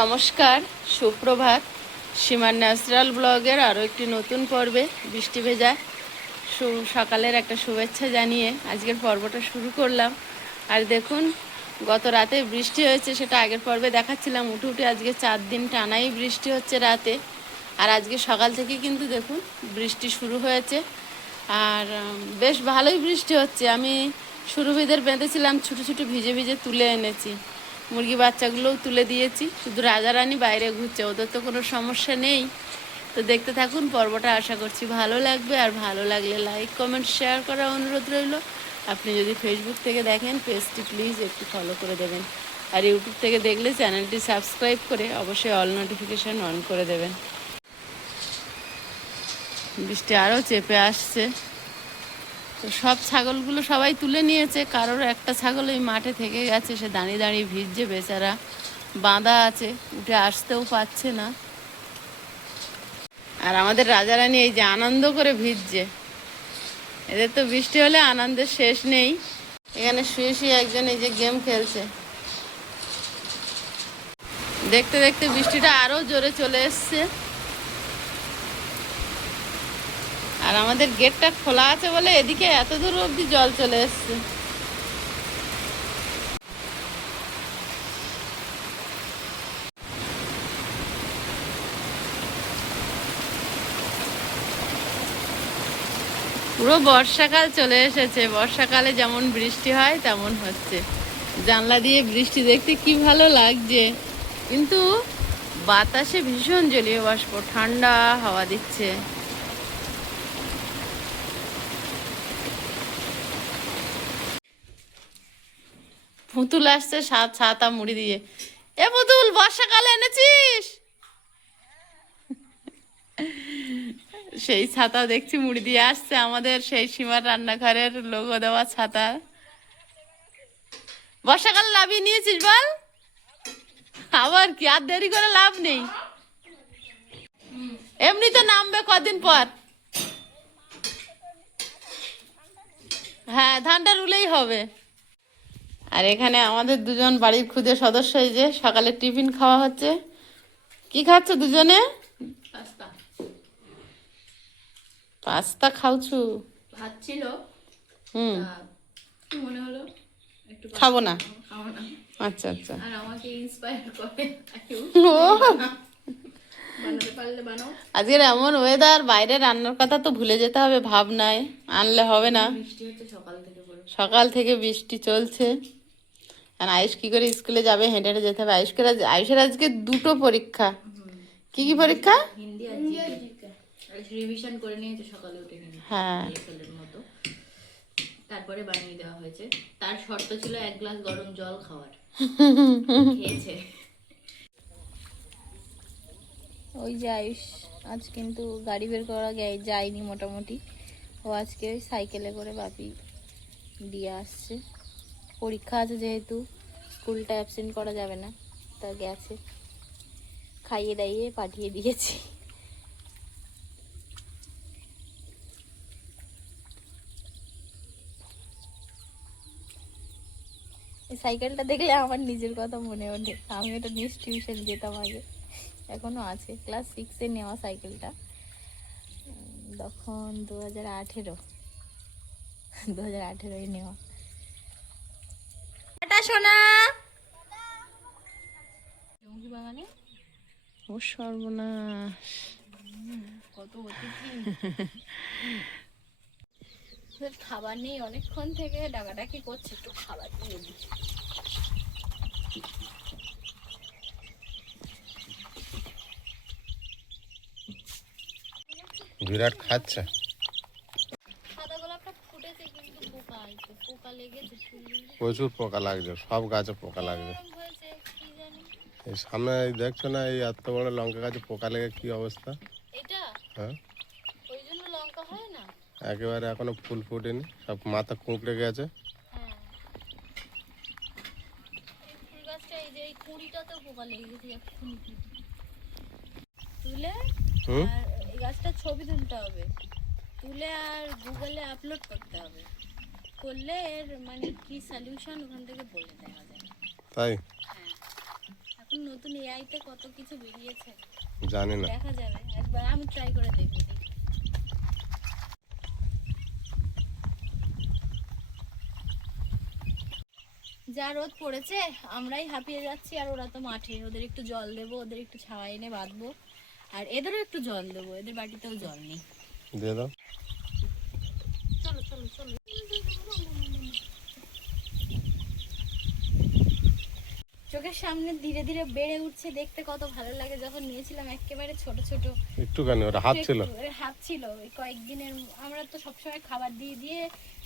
নমস্কার, সুপ্রভাত। সীমার ন্যাচারাল ব্লগের আরও একটি নতুন পর্বে বৃষ্টি ভেজা সকালের একটা শুভেচ্ছা জানিয়ে আজকের পর্বটা শুরু করলাম। আর দেখুন, গত রাতে বৃষ্টি হয়েছে, সেটা আগের পর্বে দেখাচ্ছিলাম। উঠে উঠে আজকে 4 দিন টানাই বৃষ্টি হচ্ছে রাতে। আর আজকে সকাল থেকে কিন্তু দেখুন বৃষ্টি শুরু হয়েছে। আর বেশ ভালোই বৃষ্টি হচ্ছে। আমি সুরভিদের বেঁধেছিলাম, ছুটো ছুটো ভিজে ভিজে তুলে এনেছি। মুরগি বাচ্চাগুলোও তুলে দিয়েছি। শুধু রাজারানী বাইরে ঘুরছে, ওদের তো কোনো সমস্যা নেই। তো দেখতে থাকুন পর্বটা, আশা করছি ভালো লাগবে। আর ভালো লাগলে লাইক কমেন্ট শেয়ার করার অনুরোধ রইল। আপনি যদি ফেসবুক থেকে দেখেন, পেজটি প্লিজ একটু ফলো করে দেবেন। আর ইউটিউব থেকে দেখলে চ্যানেলটি সাবস্ক্রাইব করে অবশ্যই অল নোটিফিকেশান অন করে দেবেন। বৃষ্টি আরও চেপে আসছে। তো সব ছাগলগুলো সবাই তুলে নিয়েছে, কারোর একটা ছাগল এই মাঠে থেকে গেছে, সে দাঁড়িয়ে দাঁড়িয়ে ভিজছে বেচারা, বাঁধা আছে, উঠে আসতেও পারছে না। আর আমাদের রাজারানী এই যে আনন্দ করে ভিজছে। এদের তো বৃষ্টি হলে আনন্দের শেষ নেই। এখানে শুয়ে শুয়ে একজন এই যে গেম খেলছে। দেখতে দেখতে বৃষ্টিটা আরও জোরে চলে এসছে। আর আমাদের গেটটা খোলা আছে বলে এদিকে এত দূর অবধি জল চলে এসছে। পুরো বর্ষাকাল চলে এসেছে। বর্ষাকালে যেমন বৃষ্টি হয় তেমন হচ্ছে। জানলা দিয়ে বৃষ্টি দেখতে কি ভালো লাগছে, কিন্তু বাতাসে ভীষণ জলীয় বাষ্প, ঠান্ডা হাওয়া দিচ্ছে। পুতুল আসছে ছাতা মুড়ি দিয়ে। এ পুতুল, বর্ষাকালে এনেছিস? সেই ছাতা দেখছি মুড়ি দিয়ে আসছে, আমাদের সেই সীমার রান্নাঘরের লোগো দেওয়া ছাতা। বর্ষাকালে লাভিয়ে নিয়েছিস বল? আবার কি, আর দেরি করে লাভ নেই। এমনি তো নামবে কদিন পর। হ্যাঁ, ধানটা রুলেই হবে। আর এখানে আমাদের দুজন বাড়ির ক্ষুদে সদস্য, এই যে সকালে টিফিন খাওয়া হচ্ছে। কি খাচ্ছ দুজনে? পাস্তা। পাস্তা খাওছু? ভাত ছিল, হুম। কি মনে হলো একটু খাবো না। খাবো না। আচ্ছা আচ্ছা। আর আমাকে ইন্সপায়ার করে ও, বানাতে পারলে বানাও। আজকের এমন ওয়েদার, বাইরে রান্নার কথা তো ভুলে যেতে হবে ভাবনায়, আনলে হবে না। বৃষ্টি হচ্ছে সকাল থেকে পুরো। সকাল থেকে বৃষ্টি চলছে। আর আয়ুষ কি করে স্কুলে যাবে? হেঁটে হেঁটে যেতে হবে। আয়ুষের আজকে 2টো পরীক্ষা। কি কি পরীক্ষা? হিন্দি আর জিকে। রিভিশন করে নিয়েছে সকালে উঠে নিয়ে, হ্যাঁ। ছেলের মতো। তারপরে বানিয়ে দেওয়া হয়েছে। তার শর্ত ছিল 1 গ্লাস গরম জল খাওয়ার। খেয়েছে। ওই যে আয়ুষ আজ কিন্তু গাড়ি বের করা যায়নি মোটামুটি। ও আজকে ওই সাইকেলে করে বাপি দিয়ে আসছে। পরীক্ষা আছে যেহেতু, স্কুলটা অ্যাবসেন্ট করা যাবে না, তা গেছে। খাইয়ে দাইয়ে পাঠিয়ে দিয়েছি। এই সাইকেলটা দেখলে আমার নিজের কথা মনে ওঠে। আমি ওটা নিয়ে টিউশন যেতাম আগে, এখনো আছে। ক্লাস 6-এ নেওয়া সাইকেলটা, তখন 2018 নেওয়া। সোনা বাগানে ও সর্বনাশ, কত অতিথি। খাবার নেই, অনেকক্ষণ থেকে ডাকাডাকি করছে, একটু খাবার দিয়ে দিই। বিরাট খাচ্ছে। সাদা গোলাপটা ফুটেছে কিন্তু পোকা আছে, পোকা লেগেছে। প্রচুর পোকা লাগছে, সব গাছে পোকা লাগছে। হয়েছে কি জানি। এই সামনে এই দেখছো না, এই এত বড় লঙ্কা গাছে পোকা লেগে কি অবস্থা। এটা হ্যাঁ, ওই জন্য লঙ্কা হয় না। একেবারে এখনো ফুল ফুটেনি, সব মাথা কুঁকড়ে গেছে। হ্যাঁ, এই ফুল গাছটা, এই যে এই কুঁড়িটাতেও পোকা লেগে গেছে এক্ষুনি। তুলে হুম, আর এই গাছটার ছবি তুলতে হবে, তুলে আর গুগলে আপলোড করতে হবে। করলে এর মানে কি সলিউশন ওখান থেকে বলে দেওয়া যায়। তাই হ্যাঁ, এখন এখন নতুন এআইতে কত কিছু বেরিয়েছে, জানি না। দেখা যাবে একবার, আমি ট্রাই করে দেখবো। যা রোদ পড়েছে, আমরাই হাঁপিয়ে যাচ্ছি, আর ওরা তো মাঠে। ওদের একটু জল দেবো, ওদের একটু ছাওয়া এনে বাঁধবো, আর এদেরও একটু জল দেবো, এদের বাড়িতেও জল নেই। দিয়ে দাও। চলো চলো চলো। চোখের সামনে ধীরে ধীরে বেড়ে উঠছে, দেখতে কত ভালো লাগে। যখন নিয়েছিলাম একেবারে ছোট ছোট, একটুখানি ওরা হাত ছিল। হাত ছিল, ওই কয়েকদিনের। আমরা তো সবসময় খাবার দিয়ে দিয়ে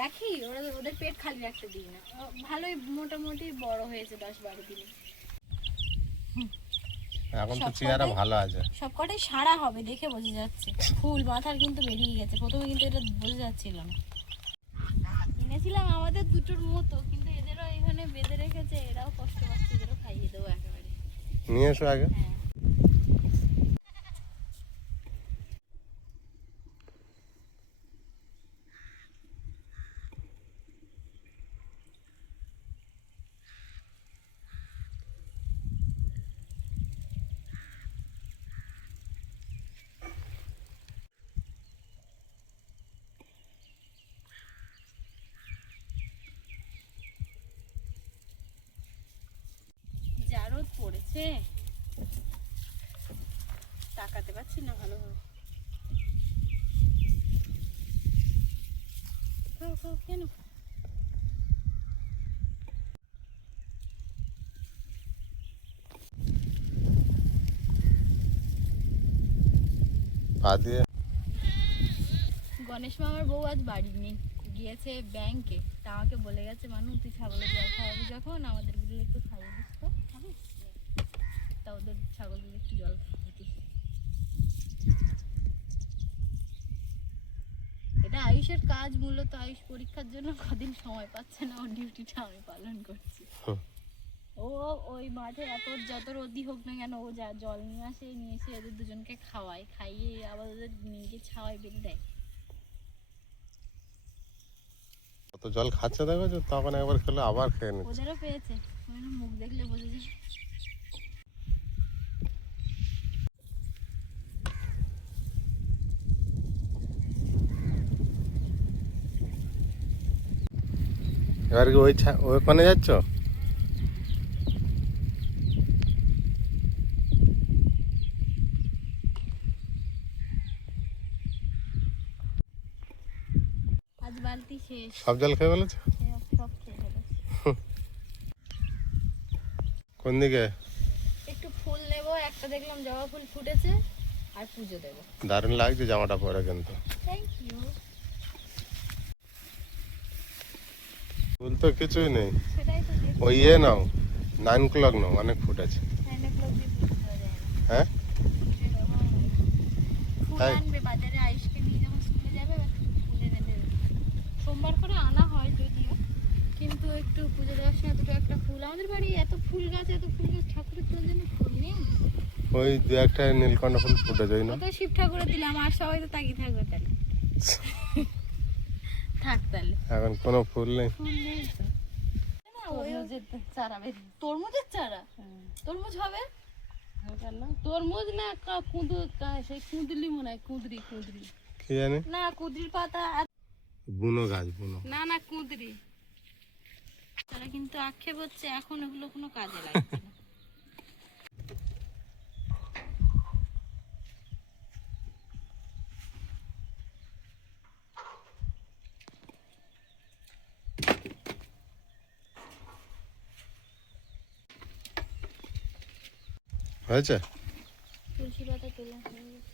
রাখি, ওরা ওদের পেট খালি রাখতে দিই না। ভালোই মোটামুটি বড় হয়েছে, 10-12 দিনে। এখন তো চেহারা ভালো আছে। সবকটাই সারা হবে, দেখে বোঝা যাচ্ছে। ফুল মাথার কিন্তু বেরিয়ে গেছে, প্রথমে কিন্তু এটা বোঝা যাচ্ছিল না। কিনেছিলাম আমাদের দুটোর মতো, কিন্তু এদেরও এখানে বেঁধে রেখেছে, এরাও কষ্ট পাচ্ছে, এদেরও খাইয়ে দেবো একেবারে। নিয়ে এসো আগে। হ্যাঁ, যা রোদ পড়েছে, তাকাতে পারছি না ভালোভাবে। খাও খাও, কেন? পা দিয়ে। গণেশ মামার বউ আজ বাড়ি নেই, গিয়েছে ব্যাংকে। তা আমাকে বলে গেছে, মানু তুই ছাগলের জল খাওয়াবি যখন, আমাদের গুলো একটু খাইয়ে দিস তো, খাবি? তা ওদের ছাগলগুলো একটু জল খাওয়াবি তুই। এটা আয়ুষের কাজ মূলত। আয়ুষ পরীক্ষার জন্য কদিন সময় পাচ্ছে না, ওর ডিউটিটা আমি পালন করছি। ও ওই মাঠে এত যত রোদই হোক না কেন, ও যা জল নিয়ে আসে, নিয়ে এসে ওদের দুজনকে খাওয়ায়, খাইয়ে আবার ওদের নিয়ে গিয়ে ছাওয়ায় বেঁধে দেয়। কত জল খাচ্ছে দেখো, তখন একবার খেলে আবার খেয়ে নিচ্ছে। ওদেরও পেয়েছে, মুখ দেখলে বোঝা যায়। এবার কি ওখানে যাচ্ছ? আজ বালতি শেষ, সব জল খেয়ে ফেলেছ? সব খেয়ে ফেলেছি। কোন দিকে? একটু ফুল নেবো, একটা দেখলাম জবা ফুল ফুটেছে, আর পুজো দেবো। দারুণ লাগছে জামাটা পরে, কিন্তু থ্যাংক ইউ। ফুল তো কিছুই নেই। সেটাই তো দেখছি। ওই নাও 9 o'clock নাও, অনেক ফুট আছে। 9 o'clock দিয়ে পুজো দেওয়া যায় না। হ্যাঁ ফুল তাই? আনবে বাজারে, আয়ুষকে নিয়ে যখন স্কুলে যাবে, ফুল এনে দেবে। সোমবার করে আনা হয় যদিও, কিন্তু একটু পুজো দেওয়ার সময় দুটো একটা ফুল। আমাদের বাড়ি এত ফুল গাছ, ঠাকুরের তোর জন্য ফুল নেই। ওই দু একটা নীলকণ্ঠ ফুল ফুটেছে, ওই না? তো শিব ঠাকুরের দিলাম, আর সবাই তো তাকিয়ে থাকবে তাহলে। থাক তাহলে। এখন কোনো ফুল নেই। ফুল নেই তো। না, তরমুজের চারা বেরিয়ে। তরমুজের চারা? তরমুজ হবে? তরমুজ না, সেই কুঁদলি মনে হয়, কুঁদরি। কি জানি। না, কুদরির পাতা। বুনো গাছ, বুনো। না কুঁদরি। তারা কিন্তু আক্ষেপ হচ্ছে, এখন ওগুলো কোনো কাজে লাগছে না। হয়েছে? তুলসী পাতা তোলা হয়ে গেছে।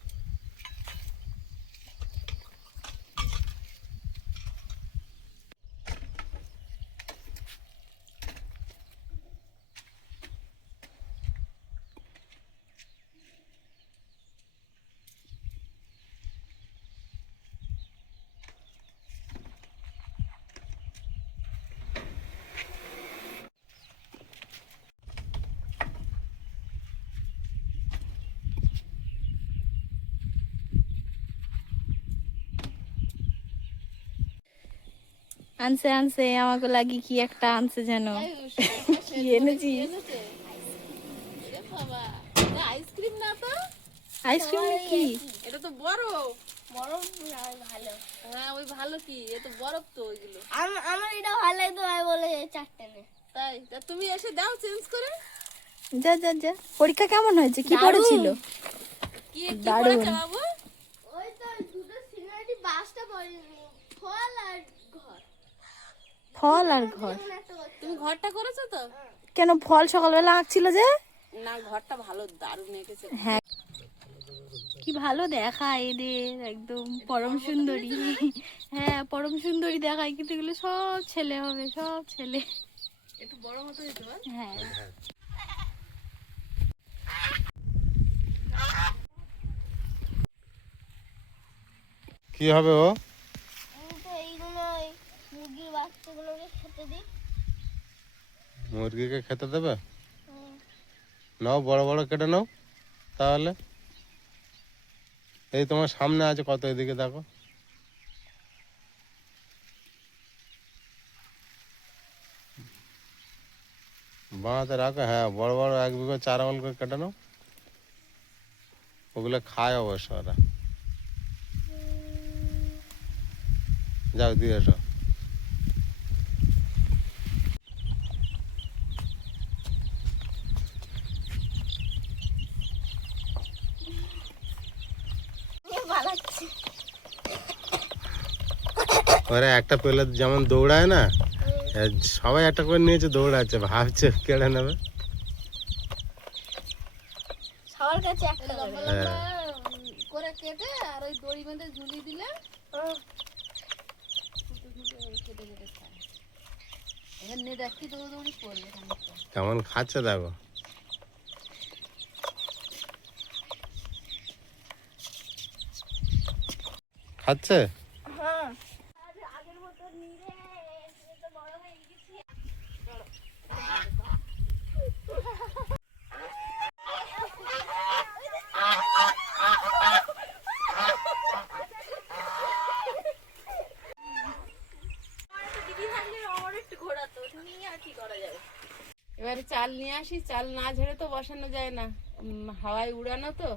আনছে আমাকে লাগি কি একটা আনছে যেন। কি এনেছি? বাবা, এটা আইসক্রিম না তো? আইসক্রিম কি? এটা তো বরফ। বরফ ভালো। হ্যাঁ, ওই ভালো কি, এ তো বরফ তো ওইগুলো। আমার এটা ভালো লাগতো, আমি বলে চারটে নে। তাই? তা তুমি এসে দাও চেঞ্জ করে। যা যা যা। পরীক্ষা কেমন হয়েছে? কি দারুণ। পড়েছিল? কি কি দারুণ। করে চালাবো? ওই তো দুটো সিনারি বাসটা পড়েনি, ফল আর ঘর। ফল আর ঘর। যেমন একটা করতে তুমি ঘরটা করেছো তো? কেন ফল সকালবেলা আঁকছিল যে? না, ঘরটা ভালো, দারুণ এঁকেছে। হ্যাঁ, কি ভালো দেখায় এদের, একদম পরম সুন্দরী। হ্যাঁ, পরম সুন্দরী দেখায়, কিন্তু এগুলো সব ছেলে হবে, সব ছেলে। একটু বড় মতো হইতে পারে। হ্যাঁ, কি হবে ও? আমি তো এইগুলো ওই মুরগির বাচ্চাগুলোকে খেতে দিই। মুরগিকে খেতে দেবে? নাও, বড় বড় কেটে নাও তাহলে। এই তোমার সামনে আছে কত, এদিকে দেখো। বাঁতে রাখো, হ্যাঁ, বড় বড় 1 বিঘা 4 আঙুল করে কেটে নাও। ওগুলো খায় অবশ্য ওরা। যাও দিয়ে এসো। পালাচ্ছি। ওরা একটা পেলে যেমন দৌড়ায় না, সবাই একটা করে নিয়েছে, দৌড়াচ্ছে, ভাবছে কেড়ে নেবে। সবার কাছে একটা করে। হ্যাঁ, করে কেটে আর ওই দড়ি বেঁধে ঝুলিয়ে দিলে কেটে কেটে খায়। এখানে দেখি দৌড়ি করবে খানিকটা। কেমন খাচ্ছে দেখো। খাচ্ছে। হ্যাঁ। এবারে চাল নিয়ে আসি, চাল না ঝেড়ে তো বসানো যায় না, হাওয়ায় উড়ানো তো।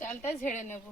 চালটা ঝেড়ে নেব।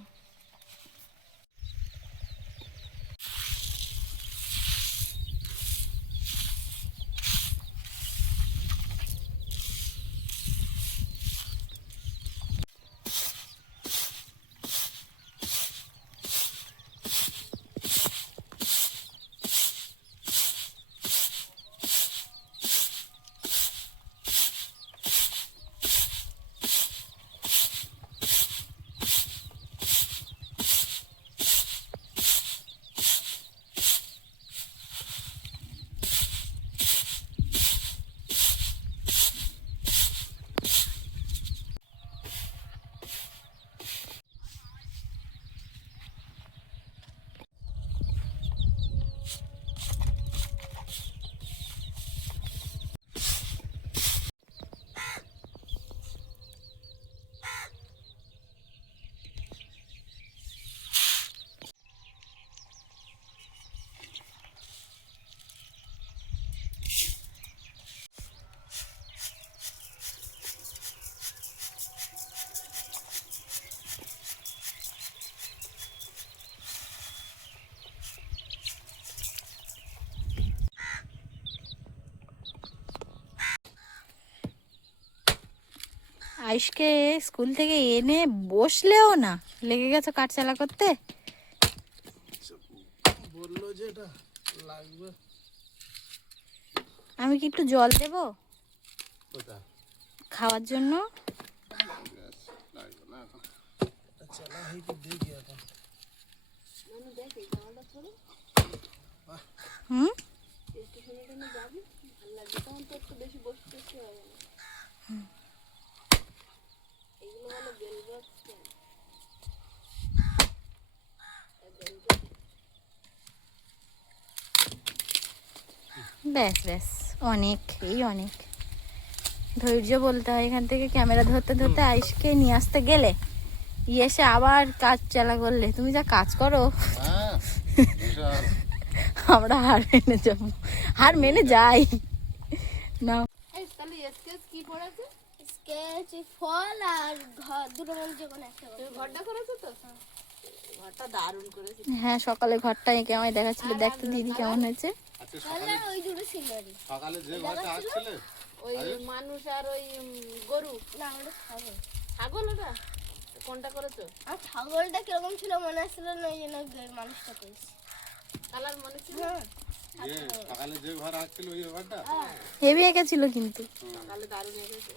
আয়ুষকে স্কুল থেকে এনে বসলেও না, লেগে গেছে কাঠচালা করতে। বললো যে এটা লাগবে। আমি কি একটু জল দেবো কোথায়? খাওয়ার জন্য? হুম, ব্যাস ব্যাস, অনেক, এই অনেক ধৈর্য বলতে হয়। এখান থেকে ক্যামেরা ধরতে ধরতে আয়ুষকে নিয়ে আসতে গেলে এসে আবার কাজ চালা করলে। তুমি যা কাজ করো, হ্যাঁ, বিশাল। আমরা হার মেনে যাবো, হার মেনে যাই না। তাহলে স্কেচ কি পড়েছে? স্কেচ, ফল আর ঘর দুটো মধ্যে যে কোনো একটা তুমি ঘরটা করেছো তো? ঘরটা দারুণ করেছে। হ্যাঁ, সকালে ঘরটা এঁকে আমায় দেখাচ্ছিল, দেখতে দিদি কেমন হয়েছে। ফল আর ওই দুটো সিনারি। সকালে যে ঘরটা আসছিলে ওই মানুষ আর ওই গরু, না ওটা ছাগল। ছাগল, ওটা কোনটা করেছো? আর ছাগলটা কিরকম ছিল মনে আসছিল না, ওই জন্য মানুষটা পেয়েছি। কালার মনে ছিল? সকালে যে ঘর আসছিল ওই ঘরটা হেভি এঁকেছিল কিন্তু। সকালে দারুণ এসেছে।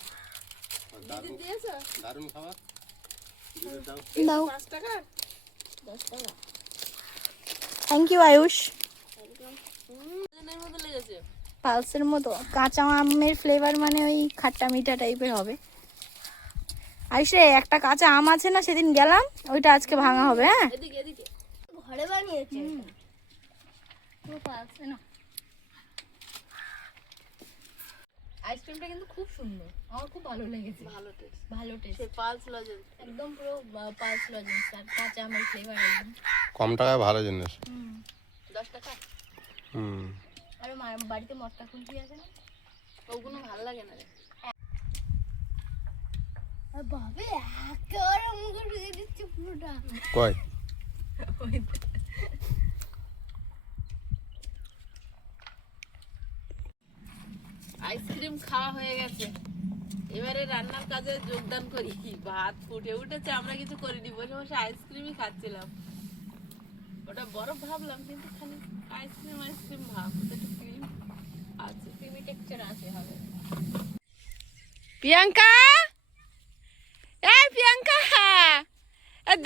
দিদি দিয়েছো? দারুণ খাবার দিদি দাও। দাও। 5 টাকা? 10 টাকা। Thank you Ayush. এর মধ্যে লেগেছে। পালসের মতো কাঁচা আমের ফ্লেভার, মানে ওই খাট্টা মিঠা টাইপের হবে। আয়ুষ রে, একটা কাঁচা আম আছে না, সেদিন গেলাম, ওইটা আজকে ভাঙা হবে। হ্যাঁ, এদিকে এদিকে। ঘরে বানিয়েছে। আইসক্রিমটা কিন্তু খুব সুন্দর, আমার খুব ভালো লেগেছে। ভালো টেস্ট। ভালো টেস্ট, সে পালস লজেন্স। একদম পুরো পালস লজেন্স আর কাঁচা আমের ফ্লেভার একদম। কম টাকায় ভালো জিনিস। 10 টাকা। আর বাড়িতে মটকা কুলফি আছে না, ওগুলো ভালো লাগে না রে। আর বাবে একেবারে মুখে ঢুকে দিচ্ছে পুরোটা। কই আইসক্রিম খাওয়া হয়ে গেছে, এবারে রান্নার কাজে যোগদান করি। ভাত ফুটে উঠেছে, আমরা কিছু করিনি, বসে বসে আইসক্রিমই খাচ্ছিলাম। ওটা বরফ ভাবলাম, কিন্তু খালি আইসক্রিম ভাব, একটু ক্রিম আছে, ক্রিমি টেক্সচার আছে হবে। প্রিয়াঙ্কা, এই প্রিয়াঙ্কা,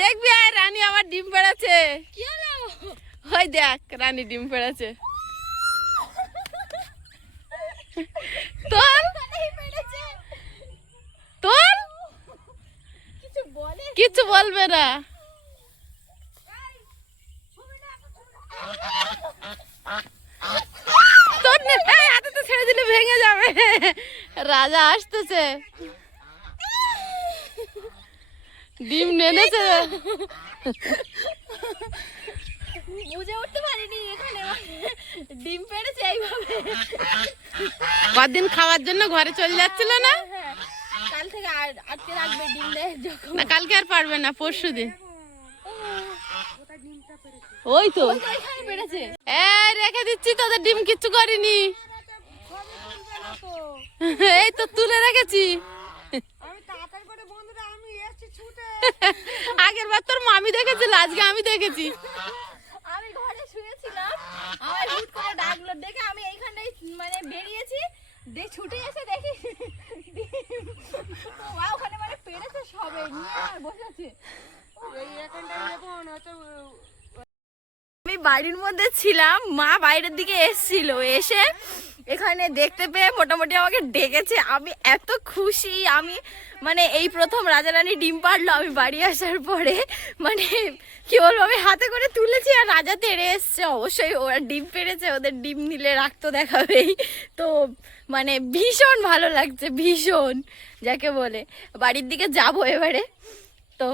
দেখবি আর রানী আমার ডিম পেড়েছে। কি হলো? ওই দেখ, রানী ডিম পেড়েছে। তোর তোর কিছু বলে? কিছু বলবে না। তোর হাতে তো ছেড়ে দিলে ভেঙে যাবে। রাজা আসতেছে, ডিম নেনেছে। বুঝে উঠতে পারিনি এখানে ডিম পেড়েছে এইভাবে। কদিন খাওয়ার জন্য ঘরে চলে যাচ্ছিল না? কাল থেকে আটকে রাখবে ডিম দেয় যখন। না, কালকে আর পারবে না, পরশু দিন। ওই তো এখানে পেড়েছে। এই রেখে দিচ্ছি, তোদের ডিম কিচ্ছু করিনি। এই তো তুলে রেখেছি। আগের বার তোর মামি দেখেছিল, আজকে আমি দেখেছি। আমি ঘরে শুয়েছিলাম, আমার হুট করে ডাকলো, দেখে আমি এইখানটাই মানে বেরিয়েছি, ছুটে এসে দেখি মা ওখানে মানে পেড়েছে সবে নিয়ে আর বসেছে। আমি বাড়ির মধ্যে ছিলাম, মা বাইরের দিকে এসেছিল, এসে এখানে দেখতে পেয়ে মোটামুটি আমাকে ডেকেছে। আমি এত খুশি, আমি মানে এই প্রথম রাজা রানী ডিম পারলো আমি বাড়ি আসার পরে, মানে কি বলবো, আমি হাতে করে তুলেছি আর রাজা তেড়ে এসছে। অবশ্যই ওরা ডিম পেড়েছে, ওদের ডিম নিলে রাখতো দেখাবেই। তো মানে ভীষণ ভালো লাগছে, ভীষণ, যাকে বলে। বাড়ির দিকে যাবো এবারে, তো